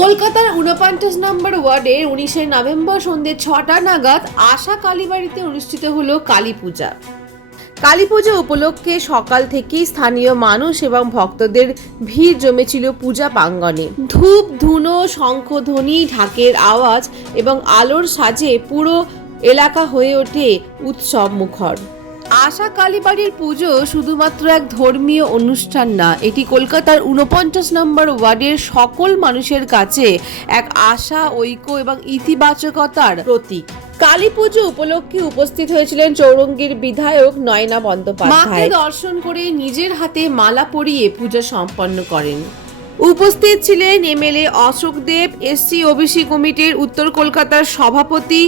কলকাতার উনপঞ্চাশ নম্বর ওয়ার্ডের উনিশে নভেম্বর সন্ধ্যে ছটা নাগাদ আশা কালীবাড়িতে অনুষ্ঠিত হলো কালী পূজা। কালী পুজো উপলক্ষে সকাল থেকেই স্থানীয় মানুষ এবং ভক্তদের ভিড় জমেছিল পূজা প্রাঙ্গণে। ধূপ, ধুনো, শঙ্খধ্বনি, ঢাকের আওয়াজ এবং আলোর সাজে পুরো এলাকা হয়ে ওঠে উৎসব মুখর আশা কালীবাড়ির পুজো শুধুমাত্র এক ধর্মীয় অনুষ্ঠান না এটি কলকাতার উনপঞ্চাশ নম্বর ওয়ার্ডের সকল মানুষের কাছে এক আশা ঐক্য এবং ইতিবাচকতার প্রতীক। কালী পুজো উপলক্ষে উপস্থিত হয়েছিলেন চৌরঙ্গীর বিধায়ক নয়না বন্দ্যোপাধ্যায়। দর্শন করে নিজের হাতে মালা পরিয়ে পুজো সম্পন্ন করেন। উপস্থিত ছিলেন MLA Ashok Deb SC OBC কমিটির উত্তর কলকাতার সভাপতি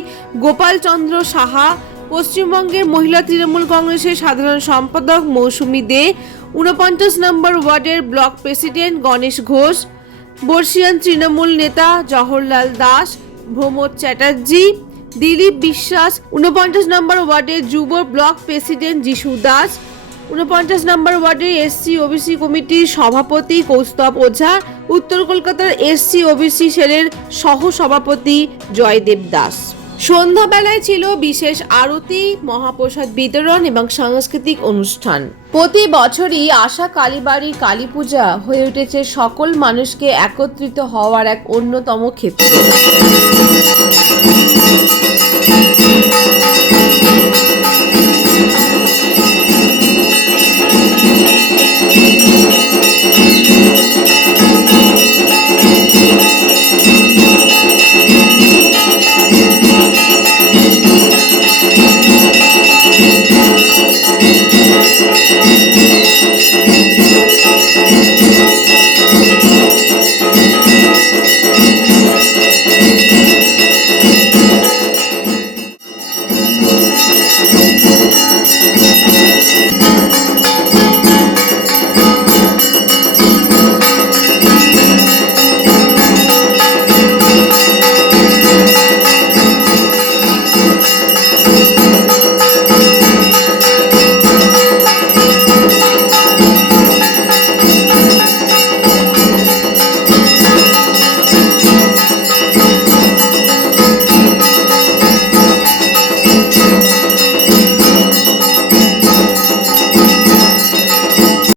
গোপালচন্দ্র সাহা পশ্চিমবঙ্গের মহিলা তৃণমূল কংগ্রেসের সাধারণ সম্পাদক মৌসুমী দে, ঊনপঞ্চাশ নম্বর ওয়ার্ডের ব্লক প্রেসিডেন্ট গণেশ ঘোষ, বর্ষিয়ান তৃণমূল নেতা জওহরলাল দাস ভ্রমোদ চ্যাটার্জি, দিলীপ বিশ্বাস, ঊনপঞ্চাশ নম্বর ওয়ার্ডের যুব ব্লক প্রেসিডেন্ট যিশু দাস, ঊনপঞ্চাশ নম্বর ওয়ার্ডের এসসি ওবিসি কমিটির সভাপতি কৌস্তব ওঝা, উত্তর কলকাতার এসসি ওবিসি সেলের সহ সভাপতি জয়দেব দাস। সন্ধ্যাবেলায় ছিল বিশেষ আরতি, মহাপ্রসাদ বিতরণ এবং সাংস্কৃতিক অনুষ্ঠান। প্রতি বছরই আশা কালীবাড়ি কালী পূজা হয়ে উঠেছে সকল মানুষকে একত্রিত হওয়ার এক অন্যতম ক্ষেত্র।